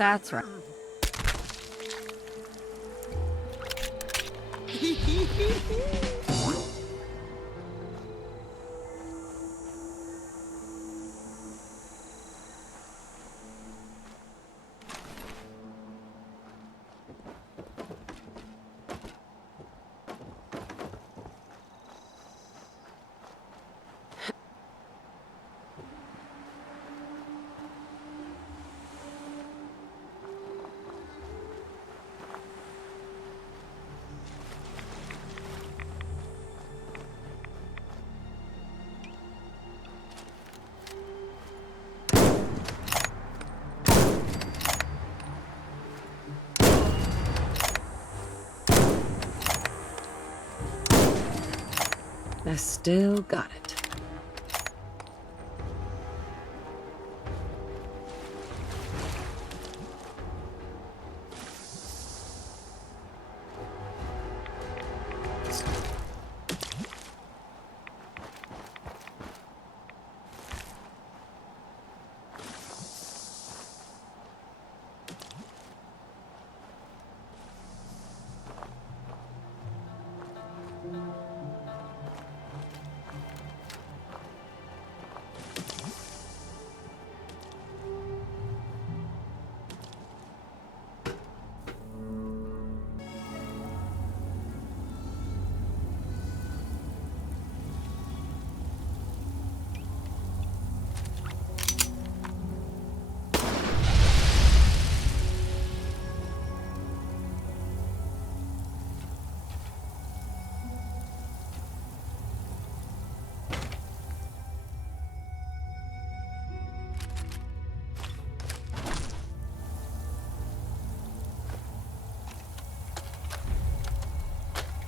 That's right. I still got it.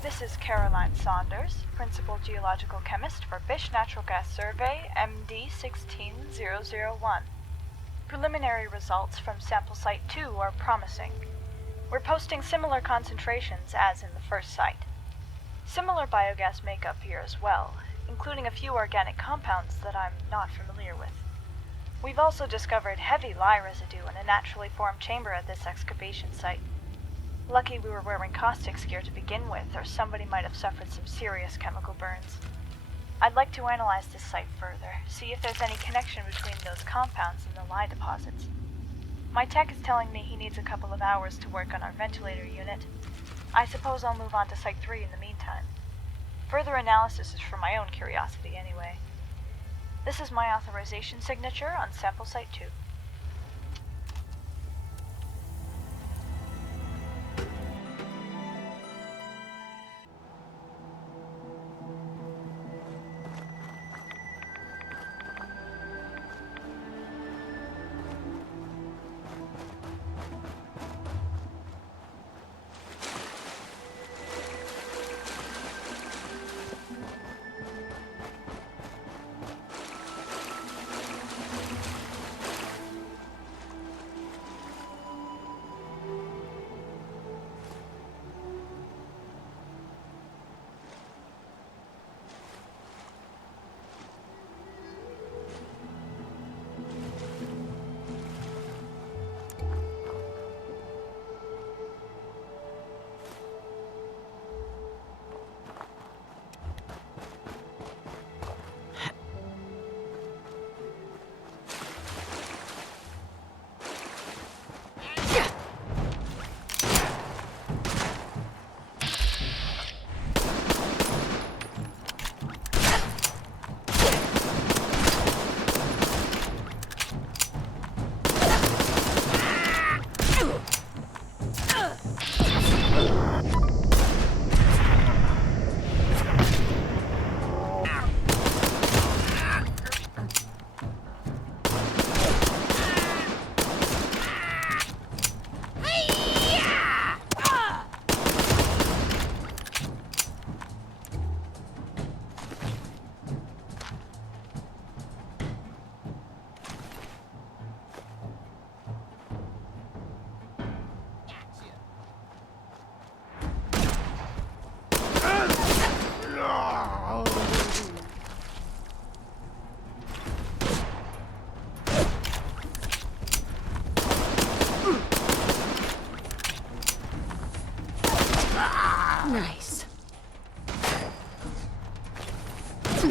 This is Caroline Saunders, Principal Geological Chemist for Bish Natural Gas Survey MD16001. Preliminary results from Sample Site 2 are promising. We're posting similar concentrations as in the first site. Similar biogas makeup here as well, including a few organic compounds that I'm not familiar with. We've also discovered heavy lye residue in a naturally formed chamber at this excavation site. Lucky we were wearing caustics gear to begin with, or somebody might have suffered some serious chemical burns. I'd like to analyze this site further, see if there's any connection between those compounds and the lye deposits. My tech is telling me he needs a couple of hours to work on our ventilator unit. I suppose I'll move on to Site 3 in the meantime. Further analysis is for my own curiosity anyway. This is my authorization signature on Sample Site 2. I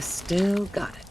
still got it.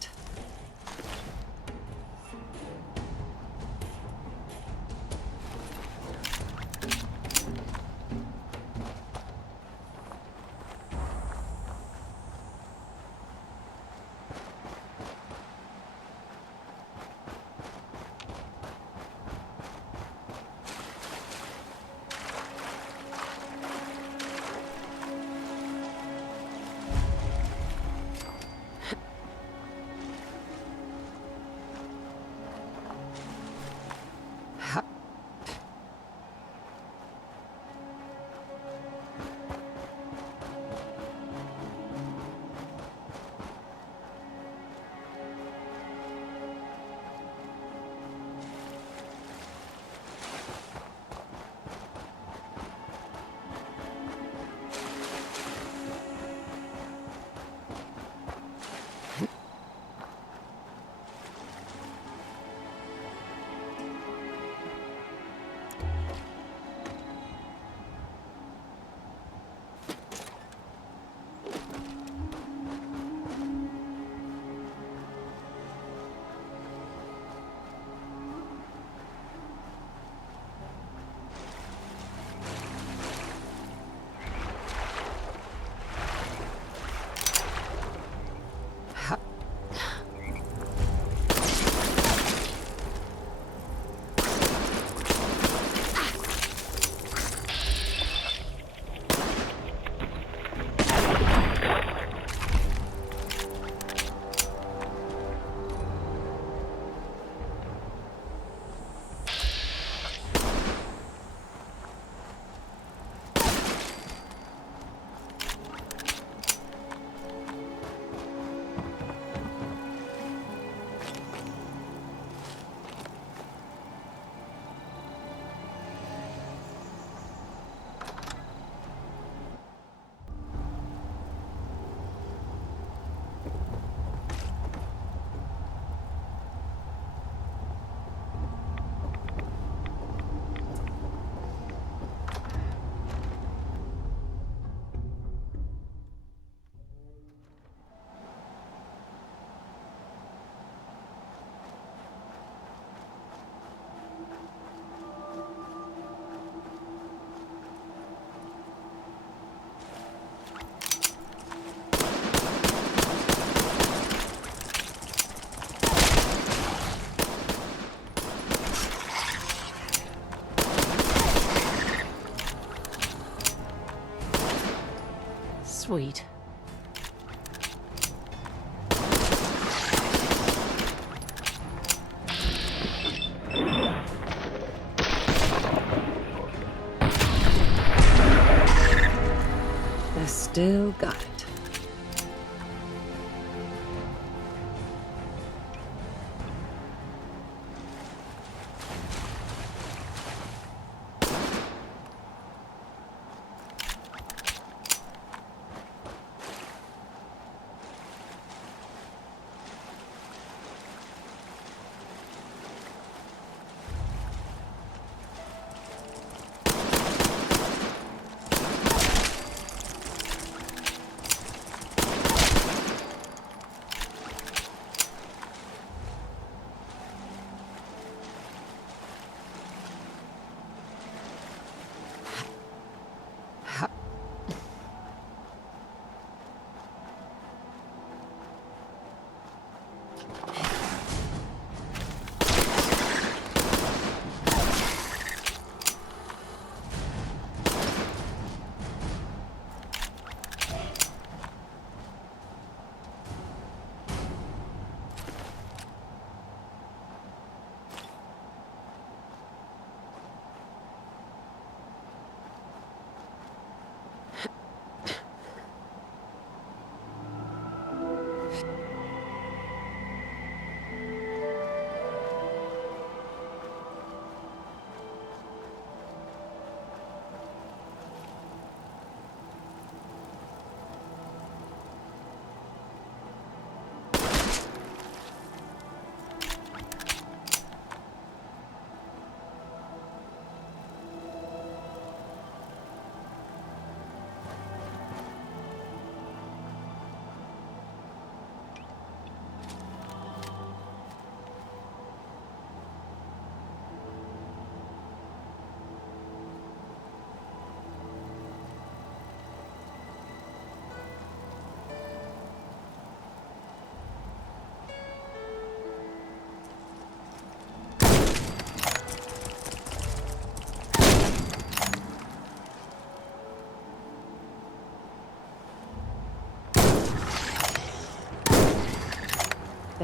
Sweet. I still got it.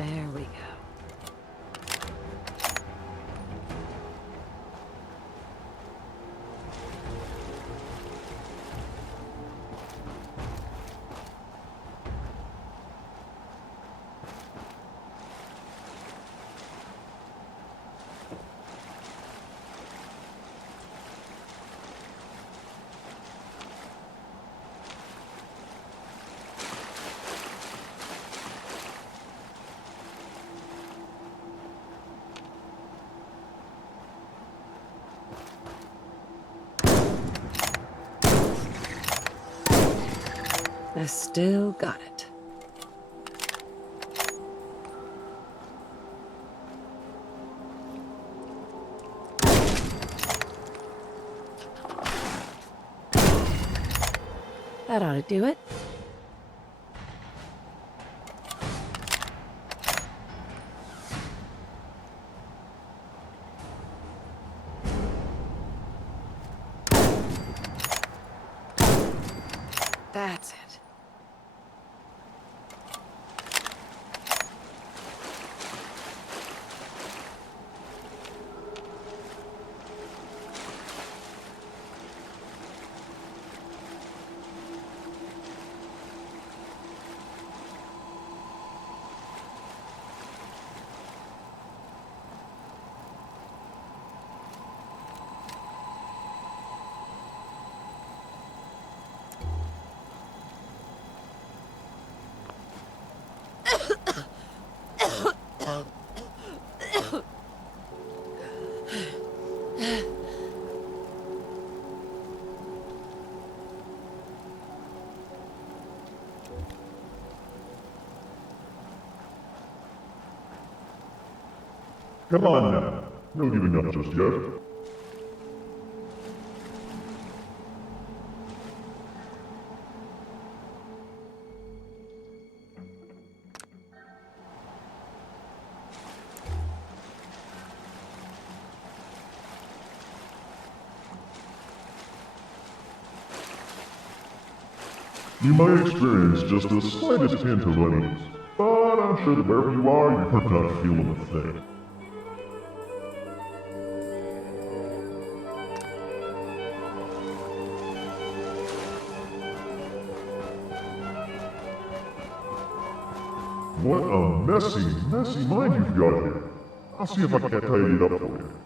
There we go. I still got it. That ought to do it. That's it. Come on now, no giving up just yet. You might experience just the slightest hint of unease, but I'm sure that wherever you are, you're not feeling a thing. What a messy mind you've got here. I'll see if I can't tidy it up for you.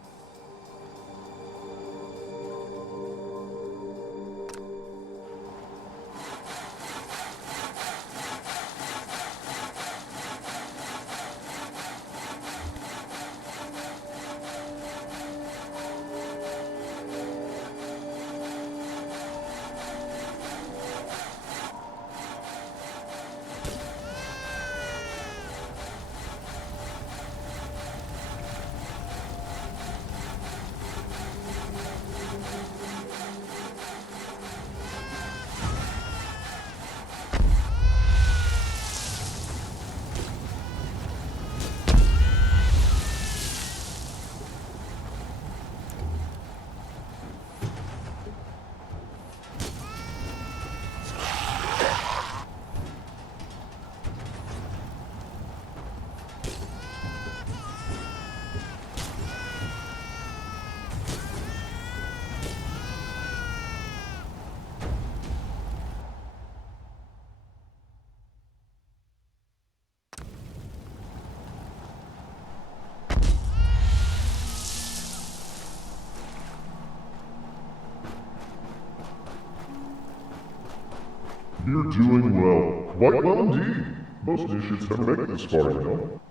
You're doing well. Quite well indeed. Most initiates never make it this far, you know.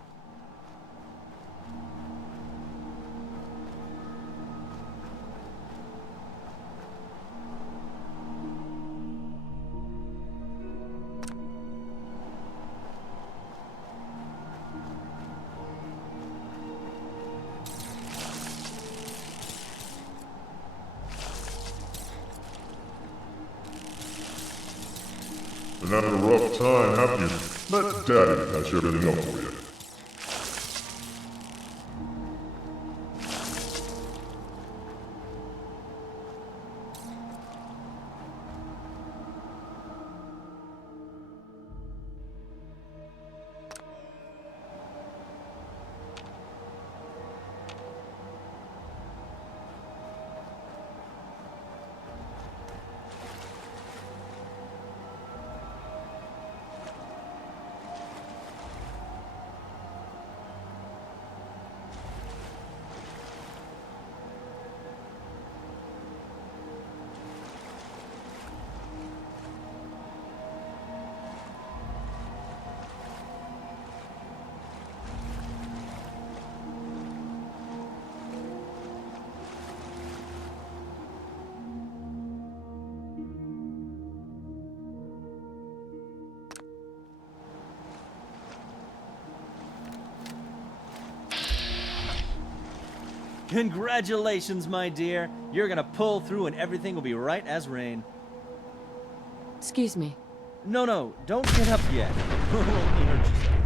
Been having a rough time, haven't you? Let Daddy patch everything up for you. Congratulations, my dear. You're gonna pull through and everything will be right as rain. Excuse me. No, don't get up yet. You hurt yourself.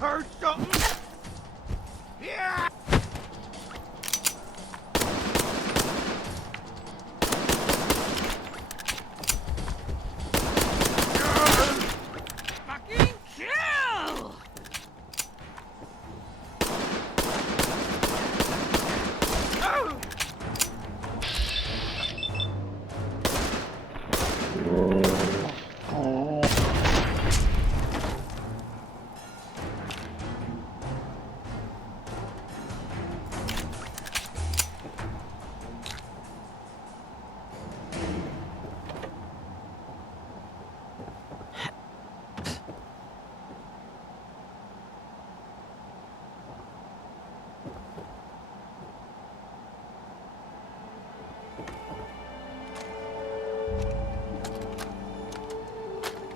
Heard something. Yeah. Fucking kill.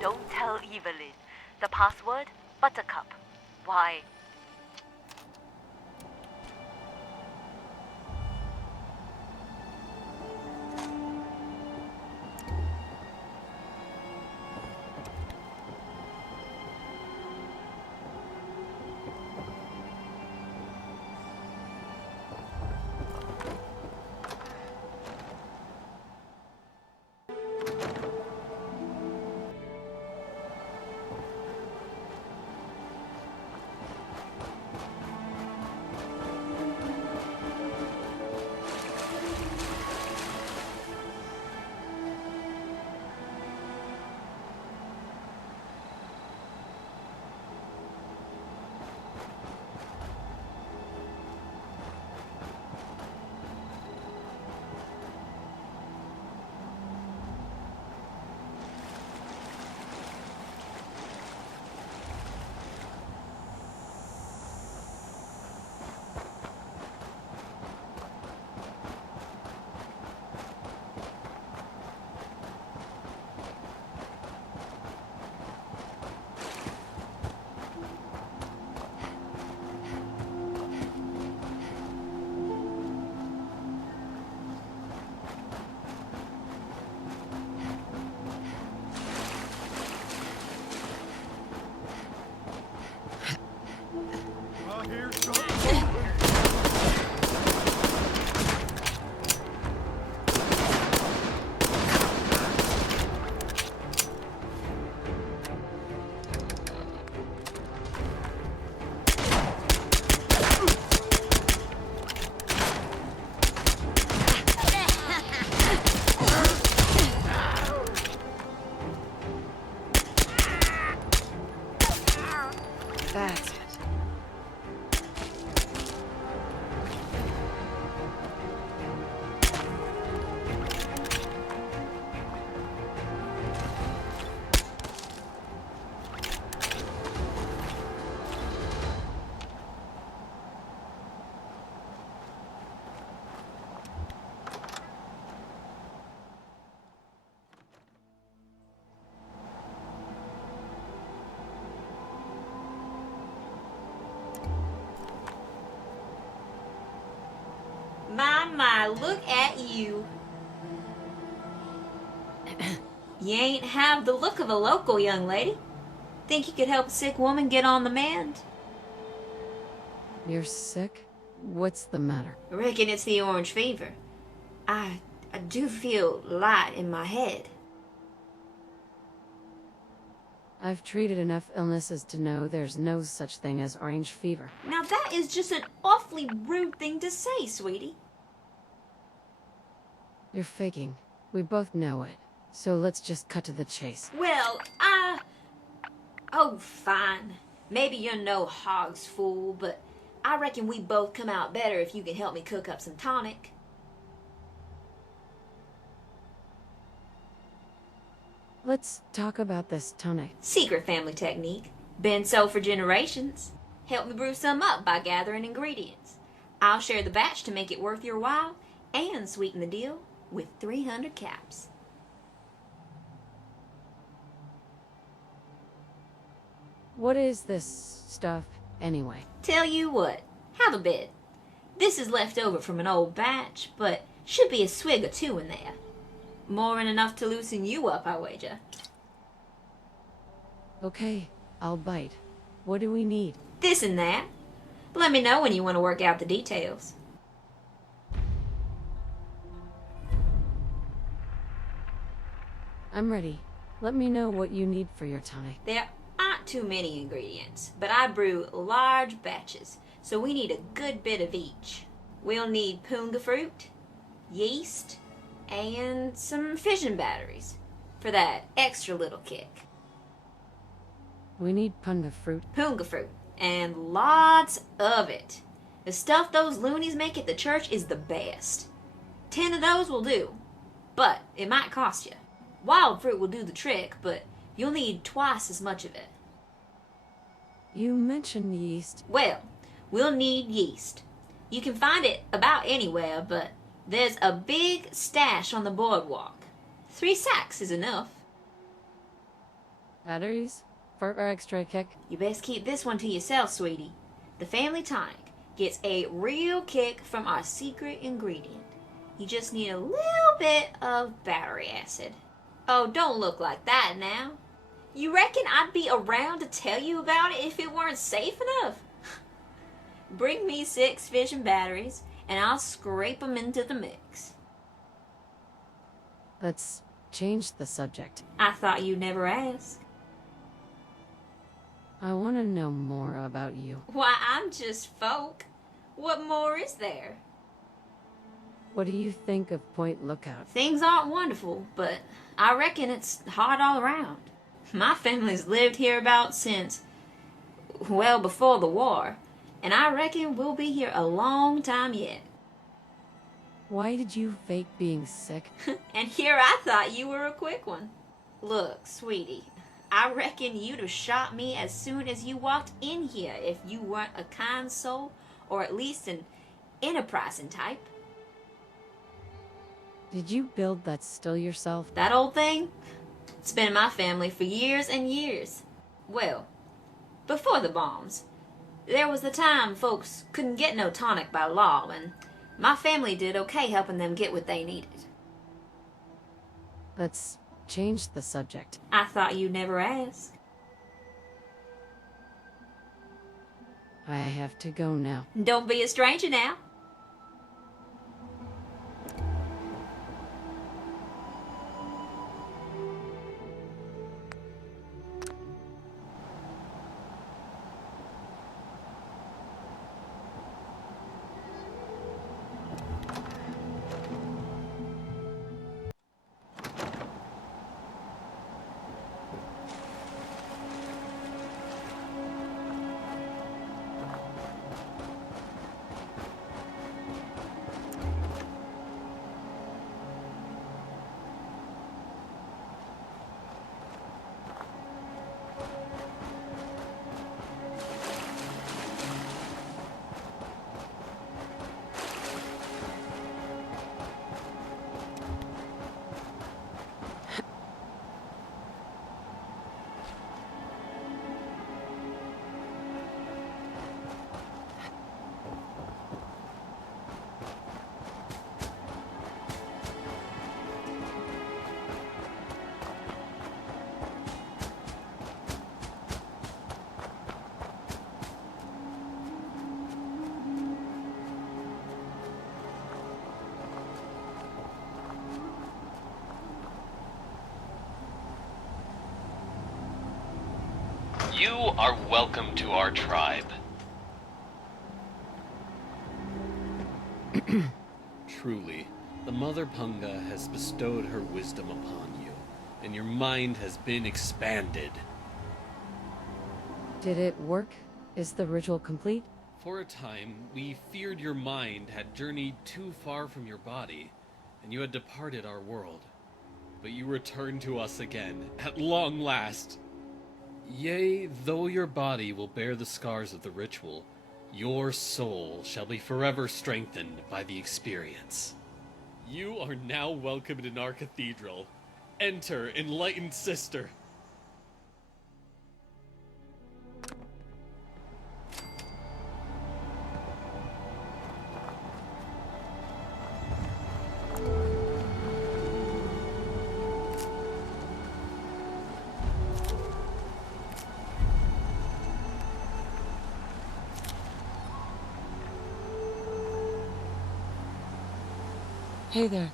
Don't tell Evelyn. The password? Buttercup. Why? my, look at you. You ain't have the look of a local young lady. Think you could help a sick woman get on the mend? You're sick? What's the matter? I reckon it's the orange fever. I do feel light in my head. I've treated enough illnesses to know there's no such thing as orange fever. Now that is just an awfully rude thing to say, sweetie. You're faking. We both know it. So let's just cut to the chase. Well, oh, fine. Maybe you're no hog's fool, but I reckon we both come out better if you can help me cook up some tonic. Let's talk about this tonic. Secret family technique. Been so for generations. Help me brew some up by gathering ingredients. I'll share the batch to make it worth your while and sweeten the deal with 300 caps. What is this stuff, anyway? Tell you what, have a bit. This is left over from an old batch, but should be a swig or two in there. More than enough to loosen you up, I wager. Okay, I'll bite. What do we need? This and that. Let me know when you want to work out the details. I'm ready. Let me know what you need for your tonic. There aren't too many ingredients, but I brew large batches, so we need a good bit of each. We'll need punga fruit, yeast, and some fission batteries for that extra little kick. We need punga fruit. Punga fruit, and lots of it. The stuff those loonies make at the church is the best. 10 of those will do, but it might cost you. Wild fruit will do the trick, but you'll need twice as much of it. You mentioned yeast. Well, we'll need yeast. You can find it about anywhere, but there's a big stash on the boardwalk. 3 sacks is enough. Batteries? For our extra kick? You best keep this one to yourself, sweetie. The family tonic gets a real kick from our secret ingredient. You just need a little bit of battery acid. Oh, don't look like that now. You reckon I'd be around to tell you about it if it weren't safe enough? Bring me 6 fission batteries, and I'll scrape them into the mix. Let's change the subject. I thought you'd never ask. I want to know more about you. Why, I'm just folk. What more is there? What do you think of Point Lookout? Things aren't wonderful, but I reckon it's hard all around. My family's lived hereabouts since, well, before the war, and I reckon we'll be here a long time yet. Why did you fake being sick? And here I thought you were a quick one. Look, sweetie, I reckon you'd have shot me as soon as you walked in here if you weren't a kind soul, or at least an enterprising type. Did you build that still yourself? That old thing? It's been in my family for years and years. Well, before the bombs. There was the time folks couldn't get no tonic by law, and my family did okay helping them get what they needed. Let's change the subject. I thought you'd never ask. I have to go now. Don't be a stranger now. You are welcome to our tribe. Truly, the Mother Punga has bestowed her wisdom upon you, and your mind has been expanded. Did it work? Is the ritual complete? For a time, we feared your mind had journeyed too far from your body, and you had departed our world. But you returned to us again, at long last. Yea, though your body will bear the scars of the ritual, your soul shall be forever strengthened by the experience. You are now welcomed in our cathedral. Enter, enlightened sister. Hey there.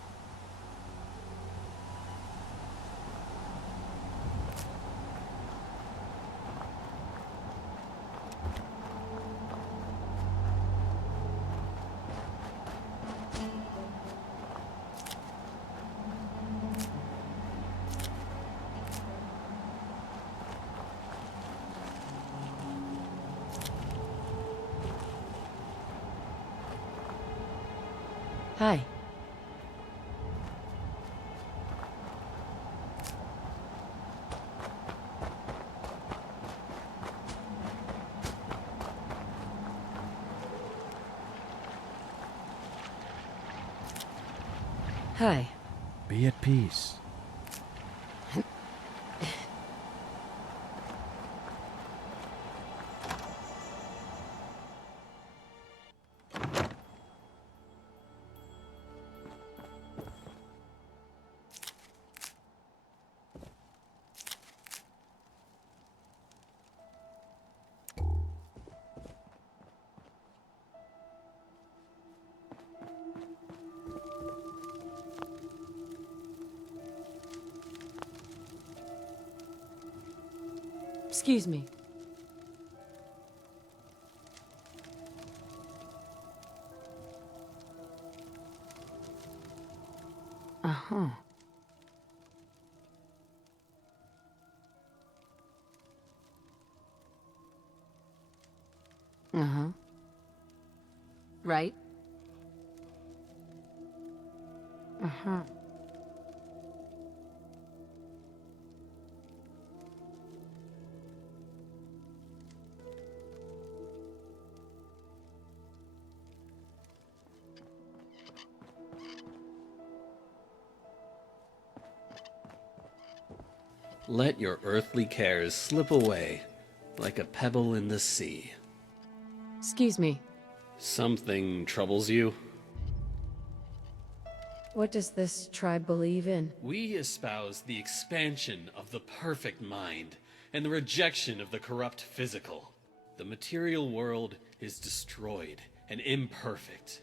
Hi. Hi. Be at peace. Excuse me. Uh-huh. Uh-huh. Right? Uh-huh. Let your earthly cares slip away like a pebble in the sea. Excuse me. Something troubles you? What does this tribe believe in? We espouse the expansion of the perfect mind and the rejection of the corrupt physical. The material world is destroyed and imperfect.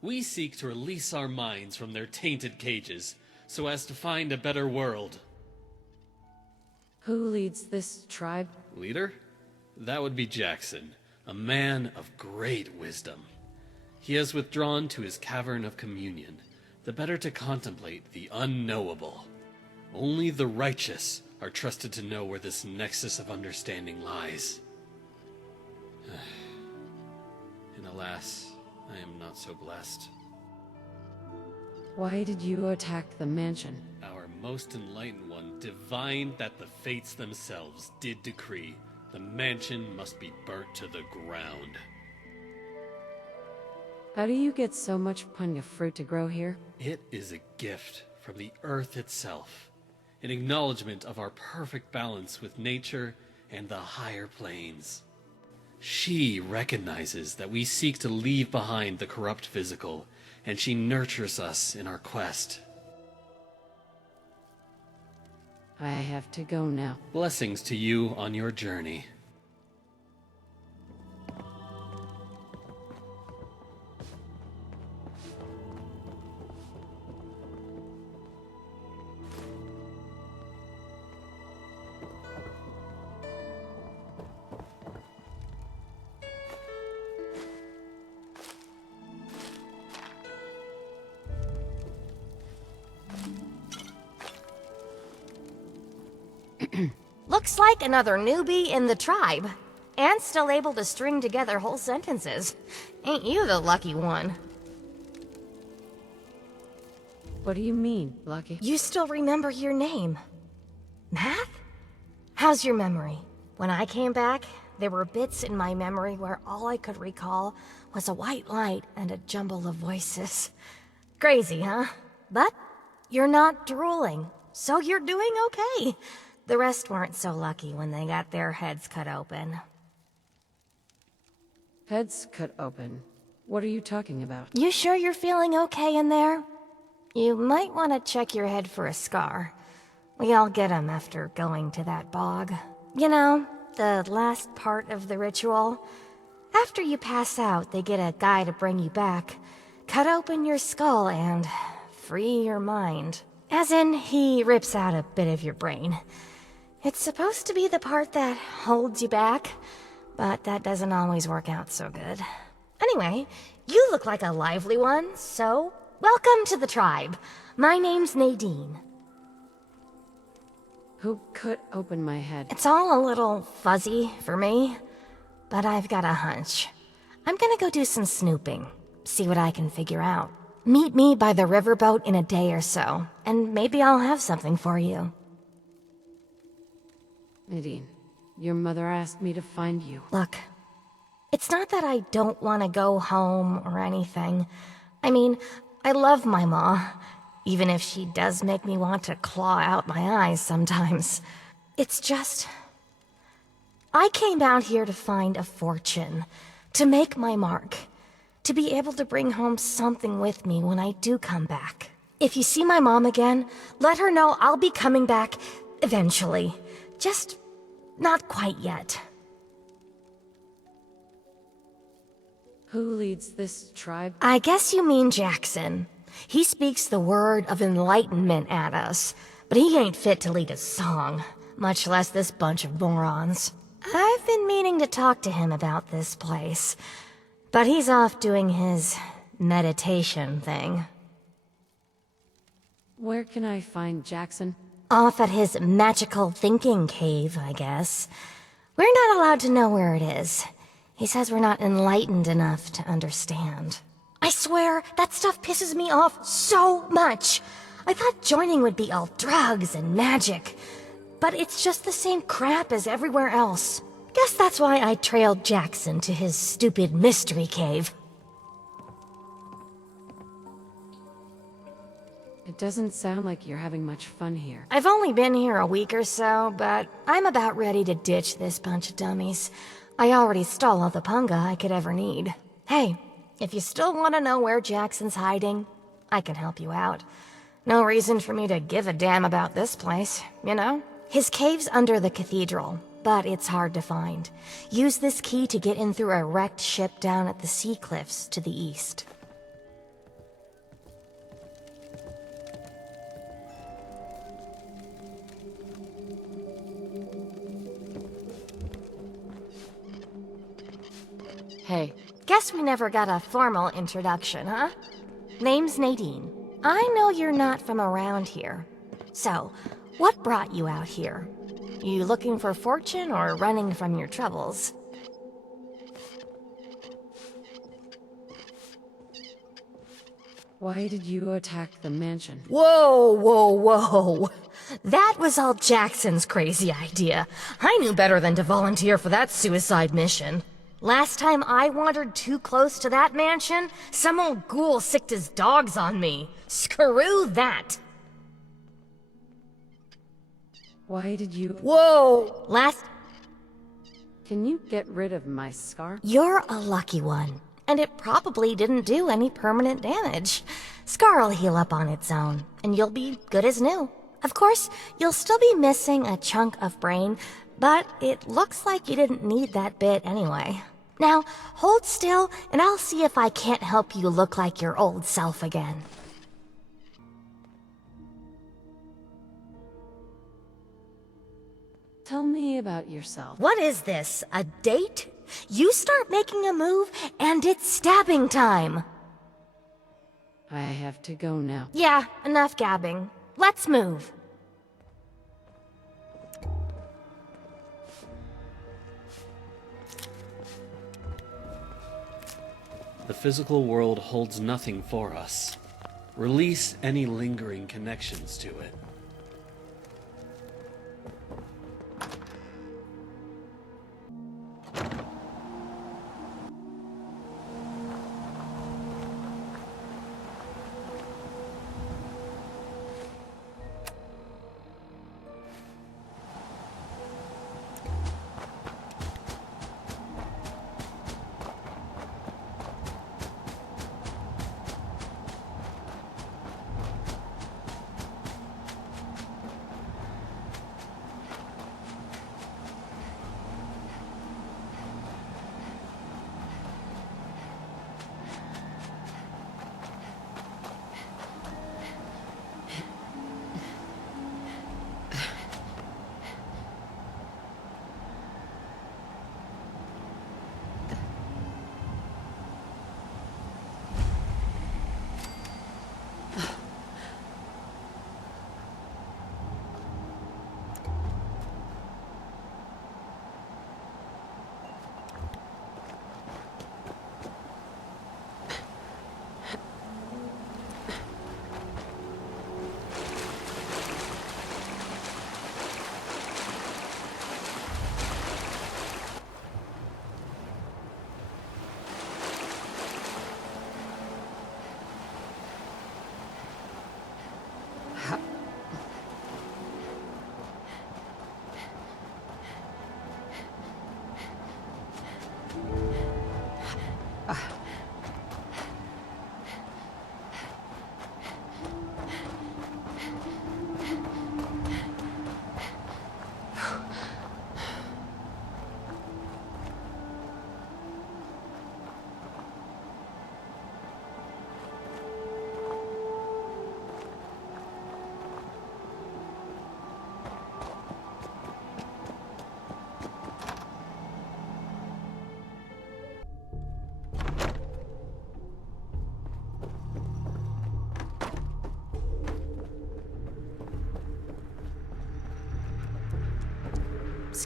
We seek to release our minds from their tainted cages so as to find a better world. Who leads this tribe? Leader? That would be Jackson, a man of great wisdom. He has withdrawn to his cavern of communion, the better to contemplate the unknowable. Only the righteous are trusted to know where this nexus of understanding lies. And alas, I am not so blessed. Why did you attack the mansion? Our most enlightened one divined that the fates themselves did decree the mansion must be burnt to the ground. How do you get so much punga fruit to grow here? It is a gift from the earth itself, an acknowledgement of our perfect balance with nature and the higher planes. She recognizes that we seek to leave behind the corrupt physical, and she nurtures us in our quest. I have to go now. Blessings to you on your journey. Looks like another newbie in the tribe. And still able to string together whole sentences. Ain't you the lucky one? What do you mean, lucky? You still remember your name. Math? How's your memory? When I came back, there were bits in my memory where all I could recall was a white light and a jumble of voices. Crazy, huh? But you're not drooling, so you're doing okay. The rest weren't so lucky when they got their heads cut open. Heads cut open. What are you talking about? You sure you're feeling okay in there? You might want to check your head for a scar. We all get 'em after going to that bog. You know, the last part of the ritual. After you pass out, they get a guy to bring you back, cut open your skull, and free your mind. As in, he rips out a bit of your brain. It's supposed to be the part that holds you back, but that doesn't always work out so good. Anyway, you look like a lively one, so welcome to the tribe. My name's Nadine. Who cut open my head? It's all a little fuzzy for me, but I've got a hunch. I'm gonna go do some snooping, see what I can figure out. Meet me by the riverboat in a day or so, and maybe I'll have something for you. Nadine, your mother asked me to find you. Look, it's not that I don't want to go home or anything. I mean, I love my ma, even if she does make me want to claw out my eyes sometimes. It's just, I came out here to find a fortune, to make my mark, to be able to bring home something with me when I do come back. If you see my mom again, let her know I'll be coming back eventually. Just not quite yet. Who leads this tribe? I guess you mean Jackson. He speaks the word of enlightenment at us, but he ain't fit to lead a song, much less this bunch of morons. I've been meaning to talk to him about this place, but he's off doing his meditation thing. Where can I find Jackson? Off at his magical thinking cave, I guess. We're not allowed to know where it is. He says we're not enlightened enough to understand. I swear, that stuff pisses me off so much. I thought joining would be all drugs and magic, but it's just the same crap as everywhere else. Guess that's why I trailed Jackson to his stupid mystery cave. It doesn't sound like you're having much fun here. I've only been here a week or so, but I'm about ready to ditch this bunch of dummies. I already stole all the punga I could ever need. Hey, if you still want to know where Jackson's hiding, I can help you out. No reason for me to give a damn about this place, you know? His cave's under the cathedral, but it's hard to find. Use this key to get in through a wrecked ship down at the sea cliffs to the east. Hey. Guess we never got a formal introduction, huh? Name's Nadine. I know you're not from around here. So, what brought you out here? You looking for fortune or running from your troubles? Why did you attack the mansion? Whoa, whoa, whoa! That was all Jackson's crazy idea. I knew better than to volunteer for that suicide mission. Last time I wandered too close to that mansion, some old ghoul sicked his dogs on me. Screw that! Why did you... Whoa! Can you get rid of my scar? You're a lucky one, and it probably didn't do any permanent damage. Scar'll heal up on its own, and you'll be good as new. Of course, you'll still be missing a chunk of brain, but it looks like you didn't need that bit anyway. Now, hold still, and I'll see if I can't help you look like your old self again. Tell me about yourself. What is this, a date? You start making a move, and it's stabbing time. I have to go now. Yeah, enough gabbing. Let's move. The physical world holds nothing for us. Release any lingering connections to it.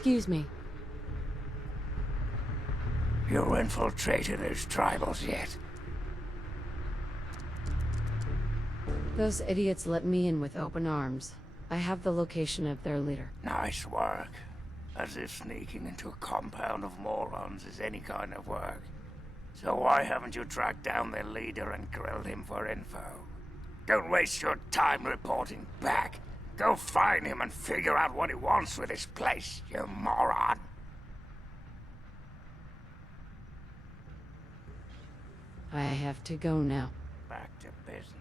Excuse me. You infiltrated those tribals yet? Those idiots let me in with open arms. I have the location of their leader. Nice work. As if sneaking into a compound of morons is any kind of work. So why haven't you tracked down their leader and grilled him for info? Don't waste your time reporting back. Go find him and figure out what he wants with his place, you moron. I have to go now. Back to business.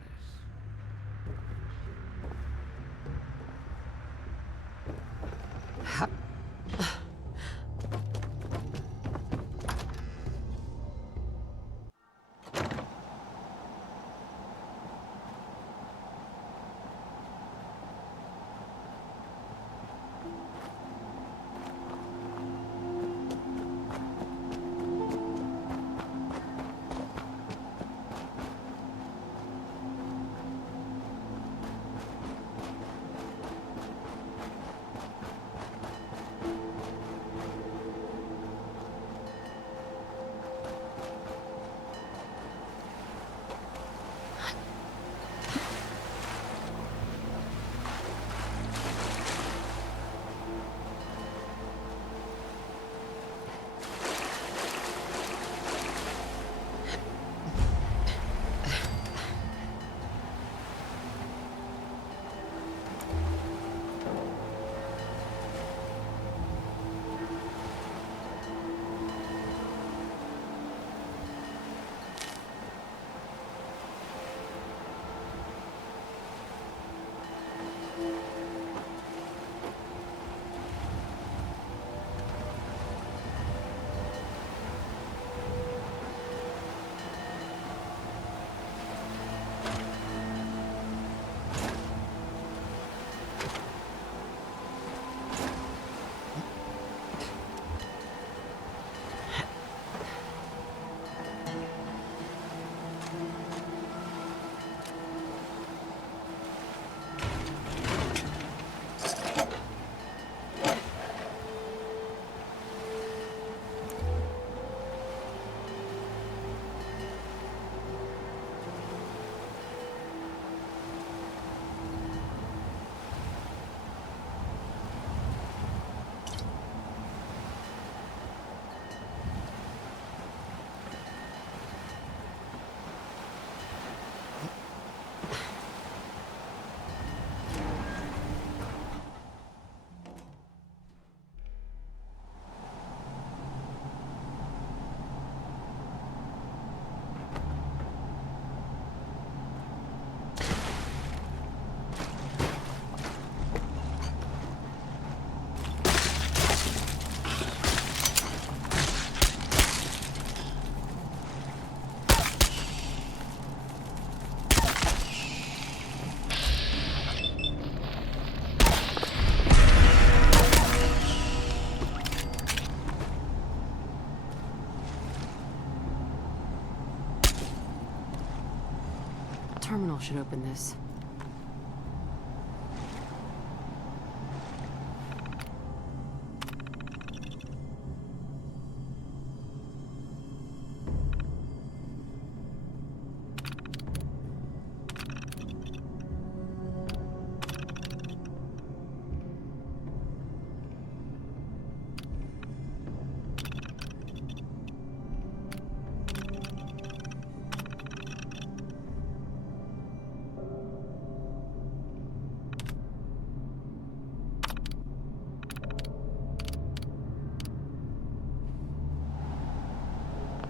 terminal should open this.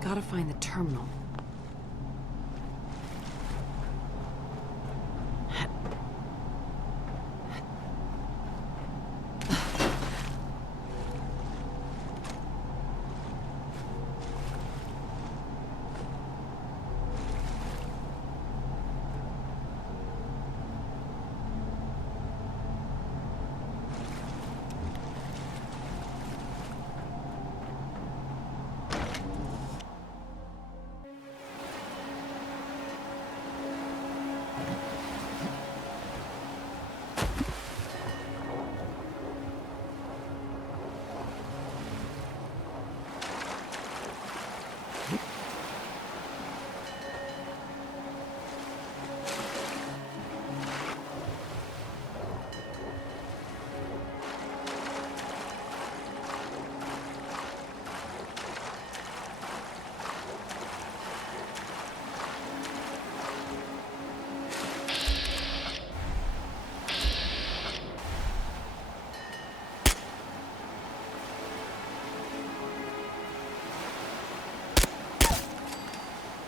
Gotta find the terminal.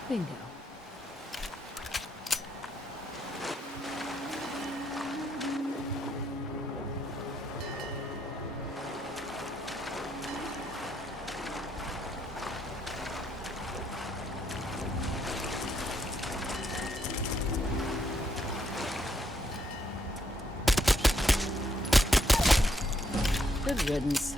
Bingo. Good riddance.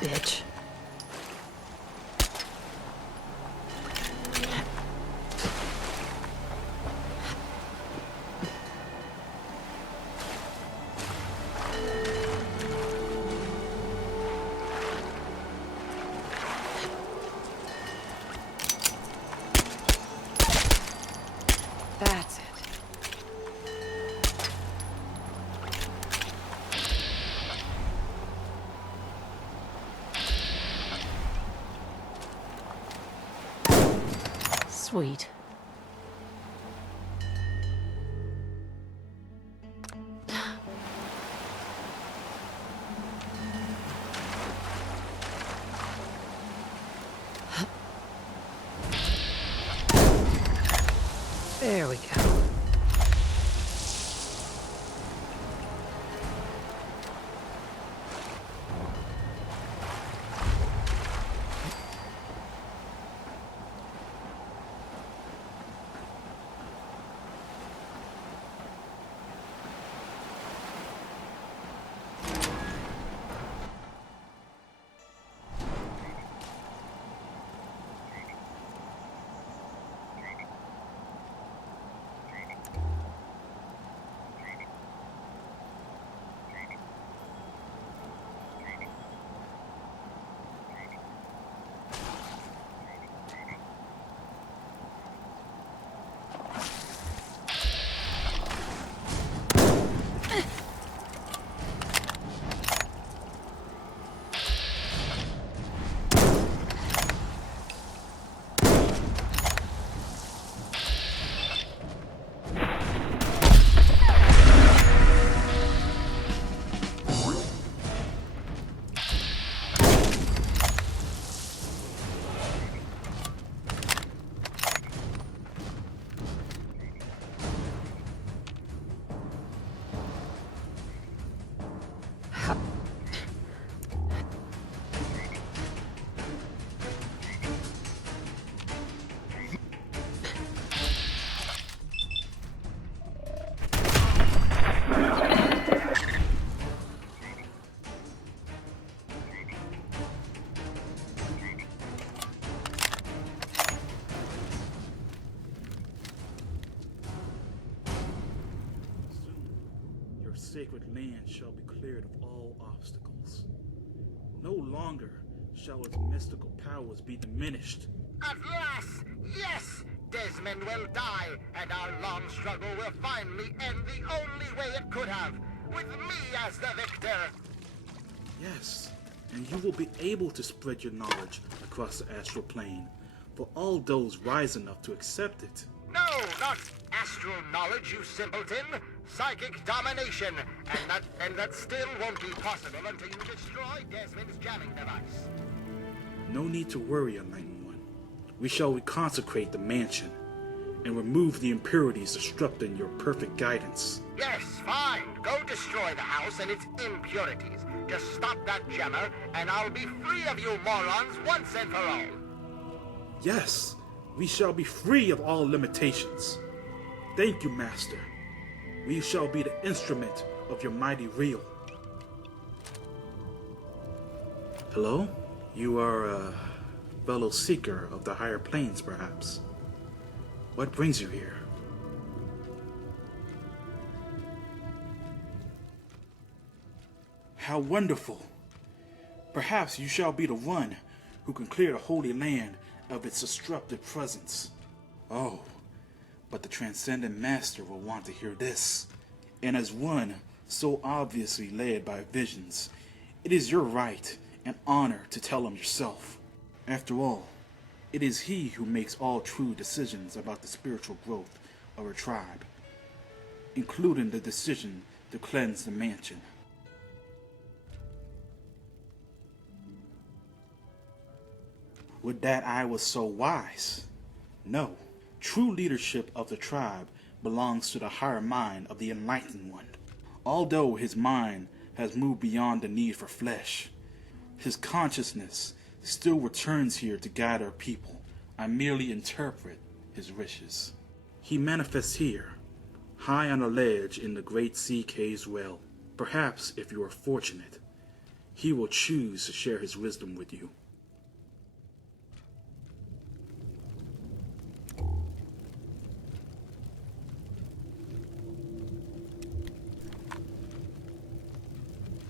Bitch. That's it. Sweet. There we go. sacred land shall be cleared of all obstacles. No longer shall its mystical powers be diminished. At last! Yes! Desmond will die, and our long struggle will finally end the only way it could have, with me as the victor! Yes, and you will be able to spread your knowledge across the astral plane for all those wise enough to accept it. No, not astral knowledge, you simpleton! Psychic domination! And that still won't be possible until you destroy Desmond's jamming device. No need to worry, Enlightened One. We shall reconsecrate the mansion and remove the impurities disrupting your perfect guidance. Yes, fine. Go destroy the house and its impurities. Just stop that jammer, and I'll be free of you morons once and for all. Yes, we shall be free of all limitations. Thank you, Master. We shall be the instrument of your mighty reel. Hello? You are a fellow seeker of the higher planes, perhaps. What brings you here? How wonderful! Perhaps you shall be the one who can clear the Holy Land of its disruptive presence. Oh, but the Transcendent Master will want to hear this. And as one so obviously led by visions, it is your right and honor to tell him yourself. After all, it is he who makes all true decisions about the spiritual growth of a tribe, including the decision to cleanse the mansion. Would that I was so wise? No. True leadership of the tribe belongs to the higher mind of the Enlightened One. Although his mind has moved beyond the need for flesh, his consciousness still returns here to guide our people. I merely interpret his wishes. He manifests here, high on a ledge in the great sea cave's well. Perhaps, if you are fortunate, he will choose to share his wisdom with you.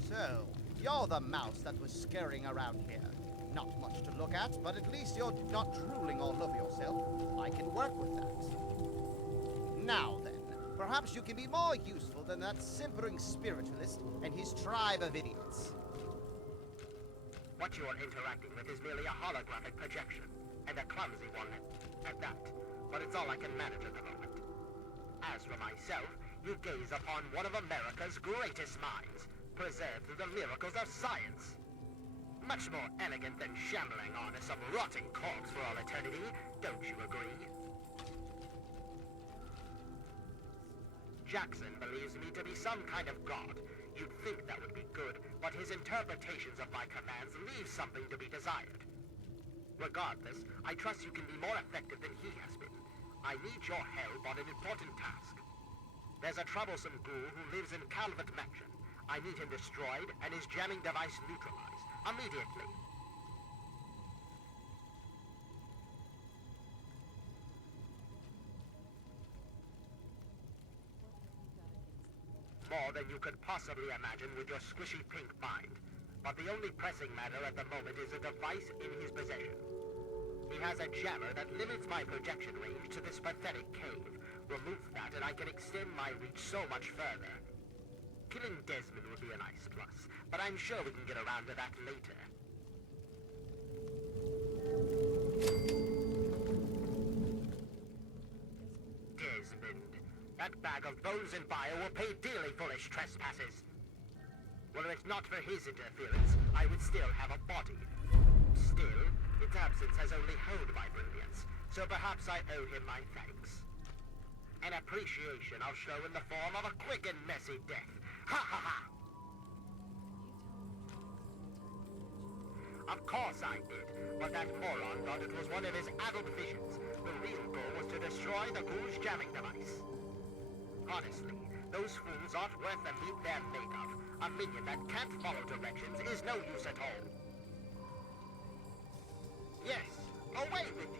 So, you're the mouse that was scurrying around here. Not much to look at, but at least you're not drooling all over yourself. I can work with that. Now then, perhaps you can be more useful than that simpering spiritualist and his tribe of idiots. What you are interacting with is merely a holographic projection, and a clumsy one at that. But it's all I can manage at the moment. As for myself, you gaze upon one of America's greatest minds, preserved through the miracles of science. Much more elegant than shambling on as some rotting corpse for all eternity, don't you agree? Jackson believes me to be some kind of god. You'd think that would be good, but his interpretations of my commands leave something to be desired. Regardless, I trust you can be more effective than he has been. I need your help on an important task. There's a troublesome ghoul who lives in Calvert Mansion. I need him destroyed and his jamming device neutralized. Immediately. More than you could possibly imagine with your squishy pink mind. But the only pressing matter at the moment is a device in his possession. He has a jammer that limits my projection range to this pathetic cave. Remove that and I can extend my reach so much further. Killing Desmond would be a nice plus, but I'm sure we can get around to that later. Desmond. That bag of bones and bile will pay dearly for his trespasses. Were it not for his interference, I would still have a body. Still, its absence has only honed my brilliance, so perhaps I owe him my thanks. An appreciation I'll show in the form of a quick and messy death. Ha ha ha! Of course I did, but that moron thought it was one of his adult visions. The real goal was to destroy the ghoul's jamming device. Honestly, those fools aren't worth the meat they're made of. A minion that can't follow directions is no use at all. Yes, away with you!